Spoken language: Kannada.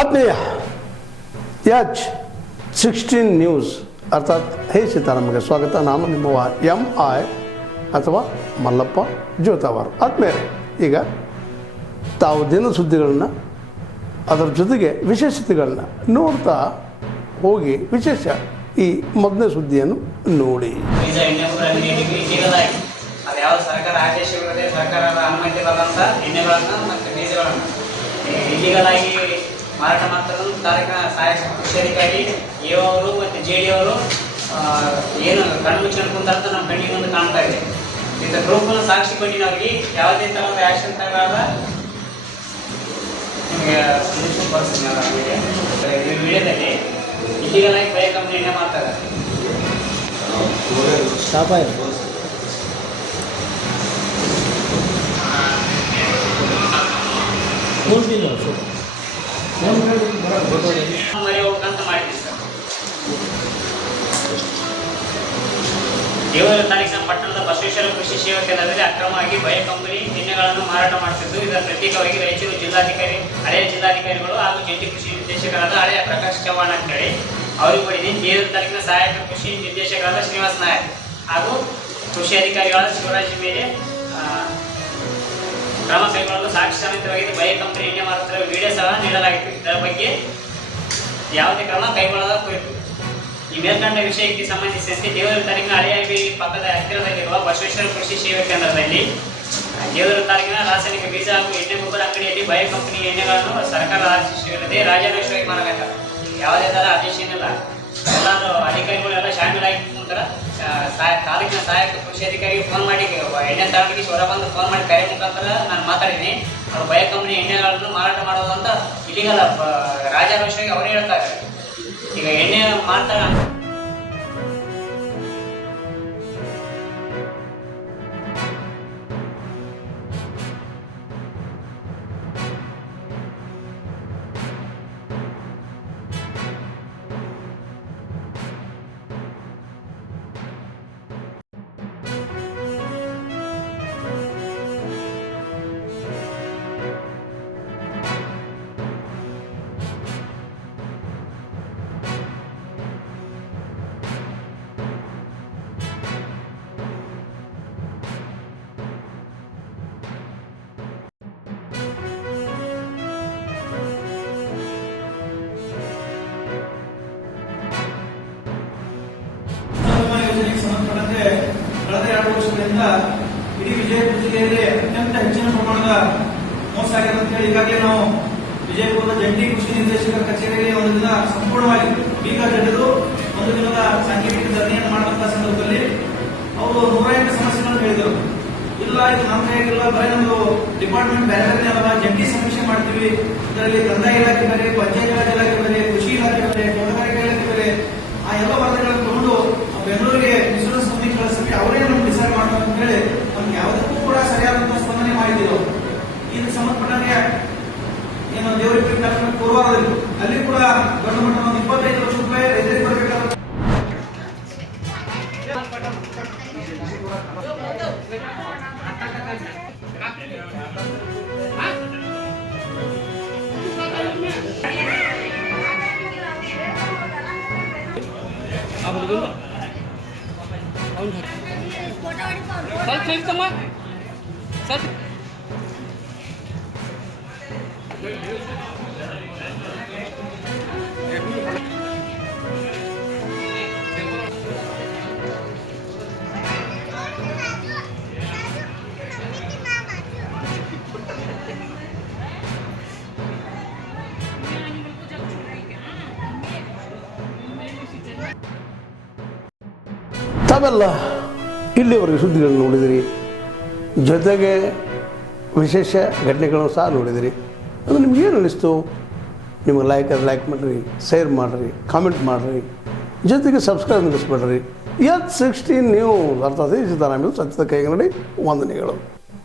ಆತ್ಮೀಯ H16 ನ್ಯೂಸ್ ಅರ್ಥಾತ್ ಹೇ ಸೀತಾರಾಮಗೆ ಸ್ವಾಗತ. ನಾನು ನಿಮ್ಮವ MI ಅಥವಾ ಮಲ್ಲಪ್ಪ ಜೋತಾವಾರ್. ಆದ್ಮೇಲೆ ಈಗ ತಾವು ದಿನ ಸುದ್ದಿಗಳನ್ನ ಅದರ ಜೊತೆಗೆ ವಿಶೇಷತೆಗಳನ್ನ ನೋಡ್ತಾ ಹೋಗಿ ವಿಶೇಷ ಈ ಮೊದಲನೇ ಸುದ್ದಿಯನ್ನು ನೋಡಿ. ಯಾವ ಸರ್ಕಾರ ಆದೇಶವಿಲ್ಲದೆ ಸರ್ಕಾರದ ಅನುಮತಿ ಇಲ್ಲದಂಥ ಎಣ್ಣೆಗಳನ್ನು ಮತ್ತು ಬೀಜಗಳನ್ನು ಇಲ್ಲಿಗಲಾಗಿ ಮಾರಾಟ ಮಾಡ್ತಾರನ್ನು ತಾಲೂಕಿನ ಸಹಾಯಕ ಕೃಷಿ ಅಧಿಕಾರಿ ಎವರು ಮತ್ತು JD ಅವರು ಏನು ಕಣ್ಣು ಮುಚ್ಚಿಕೊಂಡು ಕುಂತ ನಮ್ಮ ಕಣ್ಣಿಗೆ ಒಂದು ಕಾಣ್ತಾ ಇದೆ. ಇಂಥ ಗ್ರೂಪನ್ನು ಸಾಕ್ಷಿ ಕೊಟ್ಟಿನವ್ರಿಗೆ ಯಾವುದೇ ಥರದ ಆ್ಯಕ್ಷನ್ ತಗೊಳ್ಳಾದ ನಿಮಗೆ ಸೊಲ್ಯೂಷನ್ ಬರ್ತೀನಿ. ಈ ವಿಡಿಯೋದಲ್ಲಿ ಇಲ್ಲಿಗಲಾಗಿ ಬೈ ಕಂಪ್ನಿ ಎಣ್ಣೆ ಮಾಡ್ತಾರೆ. ಮರೆಯೋಗಂತ ಮಾಡಿದ್ವಿ ಸರ್. ದೇವರ ತಾಲೂಕಿನ ಪಟ್ಟಣದ ಬಸವೇಶ್ವರ ಕೃಷಿ ಸೇವಾ ಕೇಂದ್ರದಲ್ಲಿ ಅಕ್ರಮವಾಗಿ ಬಯ ಕಂಪನಿ ಎಣ್ಣೆಗಳನ್ನು ಮಾರಾಟ ಮಾಡುತ್ತಿದ್ದು, ಇದರ ಪ್ರತ್ಯೇಕವಾಗಿ ರಾಯಚೂರು ಜಿಲ್ಲಾಧಿಕಾರಿ ಹಳೆಯ ಜಿಲ್ಲಾಧಿಕಾರಿಗಳು ಹಾಗೂ ಜಂಟಿ ಕೃಷಿ ನಿರ್ದೇಶಕರಾದ ಹಳೆಯ ಪ್ರಕಾಶ್ ಚವ್ಹಾಣ್ ಅಂತೇಳಿ ಅವರಿಗೆ ಕೊಟ್ಟಿದ್ದೀನಿ. ದೇವರ ತಾಲೂಕಿನ ಸಹಾಯಕ ಕೃಷಿ ನಿರ್ದೇಶಕರಾದ ಶ್ರೀನಿವಾಸ್ ನಾಯಕ್ ಹಾಗೂ ಕೃಷಿ ಅಧಿಕಾರಿಗಳಾದ ಶಿವರಾಜ್ ಮೇಲೆ ಕ್ರಮ ಕೈಗೊಳ್ಳಲು ಸಾಕ್ಷಿ ಸಮೇತವಾಗಿ ಬಯ ಕಂಪನಿ ಎಣ್ಣೆ ಮಾರುತ್ತಿರುವ ವಿಡಿಯೋ ಸಹ ನೀಡಲಾಗಿತ್ತು. ಇದರ ಬಗ್ಗೆ ಯಾವುದೇ ಕ್ರಮ ಕೈಗೊಳ್ಳದ ಕುರಿತು ಈ ಮೇಲ್ಕಂಡ ವಿಷಯಕ್ಕೆ ಸಂಬಂಧಿಸಿದಂತೆ ದೇವರ ತಾಲೂಕಿನ ಹಳೆಯ ಪಕ್ಕದ ಹತ್ತಿರದಲ್ಲಿರುವ ಬಸವೇಶ್ವರ ಕೃಷಿ ಸೇವಾ ಕೇಂದ್ರದಲ್ಲಿ ದೇವರ ತಾಲೂಕಿನ ರಾಸಾಯನಿಕ ಬೀಜ ಹಾಗೂ ಎಣ್ಣೆ ಗೊಬ್ಬರ ಅಂಗಡಿಯಲ್ಲಿ ಬಯ ಕಂಪನಿ ಎಣ್ಣೆಗಳನ್ನು ಸರ್ಕಾರದ ಆದೇಶವಿಲ್ಲದೆ ರಾಜಾರೋಷವಾಗಿ ಮಾರಬೇಕು. ಯಾವುದೇ ಥರ ಆದೇಶ ಏನಿಲ್ಲ. ಎಲ್ಲರೂ ಅಧಿಕಾರಿಗಳೆಲ್ಲ ಶಾಮೀಲಾಗಿ ನಂತರ ತಾಲೂಕಿನ ಸಹಾಯಕ ಕೃಷಿ ಅಧಿಕಾರಿಗೆ ಫೋನ್ ಮಾಡಿ ಎಣ್ಣೆ ತಗೊಂಡಿಗೆ ಹೊರ ಬಂದು ಫೋನ್ ಮಾಡಿ ಕರೆ ಮುಖಾಂತರ ನಾನು ಮಾತಾಡಿದ್ದೀನಿ. ಅವರು ಬಯ ಕಂಪನಿ ಎಣ್ಣೆಗಳನ್ನು ಮಾರಾಟ ಮಾಡೋದು ಅಂತ ಇಲ್ಲಿಗಲ್ಲ ರಾಜಾರೋಷವಾಗಿ ಅವರೇ ಹೇಳ್ತಾರೆ. ಈಗ ಎಣ್ಣೆ ಮಾಡ್ತಾರೆ. ಸಂಬಂಧಪಟ್ಟಂತೆ ಕಳೆದ 2 ವರ್ಷಗಳಿಂದ ಇಡೀ ವಿಜಯಪುರ ಜಿಲ್ಲೆಯಲ್ಲಿ ಅತ್ಯಂತ ಹೆಚ್ಚಿನ ಪ್ರಮಾಣದ ಮೋಸ ಆಗಿದೆ ಅಂತ ಹೇಳಿ ಈಗಾಗಲೇ ನಾವು ವಿಜಯಪುರದ ಜಂಟಿ ಕೃಷಿ ನಿರ್ದೇಶಕರ ಕಚೇರಿಯಲ್ಲಿ ಒಂದು ದಿನ ಸಂಪೂರ್ಣವಾಗಿ ಬೀಗ ಜಡಿದು ಒಂದು ದಿನದ ಸಾಂಕೇತಿಕ ಧರಣಿಯನ್ನು ಮಾಡುವಂತಹ ಸಂದರ್ಭದಲ್ಲಿ ಅವರು 108 ಸಮಸ್ಯೆಗಳನ್ನು ಹೇಳಿದರು. ಇಲ್ಲ, ಇದು ನಮ್ಮ ಕೈಯಾಗಿಲ್ಲ, ಬರೀ ನಮ್ಮದು ಡಿಪಾರ್ಟ್ಮೆಂಟ್ ಬೇರೆ ಬೇರೆ ಅಲ್ಲ, ಜಂಟಿ ಸಮೀಕ್ಷೆ ಮಾಡ್ತೀವಿ. ಇದರಲ್ಲಿ ಕಂದಾಯ ಇಲಾಖೆ ಬೇರೆ, ಪಂಚಾಯತ್ ರಾಜ್ ಇಲಾಖೆ ಬೇರೆ, ಕೃಷಿ ಇಲಾಖೆ ಬೇರೆ, ತೋಟಗಾರಿಕೆ ಇಲಾಖೆ ಬೇರೆ, ಆ ಎಲ್ಲ ವರದಿಗಳನ್ನು ತಗೊಂಡು ಬೆಂಗಳೂರಿಗೆ ಇನ್ಶೂರೆನ್ಸ್ ಕಂಪನಿ ಕಳಿಸಿ ಅವರೇ ನಮ್ಗೆ ಡಿಸೈಡ್ ಮಾಡ್ತಾರೆ ಅಂತ ಹೇಳಿ ನಮ್ಗೆ ಯಾವುದಕ್ಕೂ ಕೂಡ ಸರಿಯಾದಂತಹ ಸ್ಪಂದನೆ ಮಾಡಿದ್ದೀವಿ. ಇದಕ್ಕೆ ಸಂಬಂಧಪಟ್ಟಂಗೆ ಏನು ದೇವರಿಗೆ ಕಾರ್ಯಕ್ರಮ ಪೂರ್ವಾರದಲ್ಲಿ ಅಲ್ಲಿ ಕೂಡ ದೊಡ್ಡ ಮಟ್ಟದ 25 ಲಕ್ಷ ರೂಪಾಯಿ ರೈತರಿಗೆ ಬರಬೇಕಾದ ತಾವೆಲ್ಲ ಇಲ್ಲಿವರೆಗೆ ಸುದ್ದಿಗಳನ್ನು ನೋಡಿದಿರಿ, ಜೊತೆಗೆ ವಿಶೇಷ ಘಟನೆಗಳನ್ನು ಸಹ ನೋಡಿದಿರಿ. ಅದು ನಿಮ್ಗೇನು ಅನ್ನಿಸ್ತು? ನಿಮಗೆ ಲೈಕ್ ಮಾಡಿರಿ, ಶೇರ್ ಮಾಡಿರಿ, ಕಾಮೆಂಟ್ ಮಾಡಿರಿ, ಜೊತೆಗೆ ಸಬ್ಸ್ಕ್ರೈಬ್ ನಿಲ್ಲಿಸ್ಬೇಡ್ರಿ. H16 ನ್ಯೂಸ್ ಅರ್ಥಾತ್ ಸೀತಾರಾಮ ಸತ್ಯದ ಕೈಗನ್ನಡಿ ವಂದನೆಗಳು.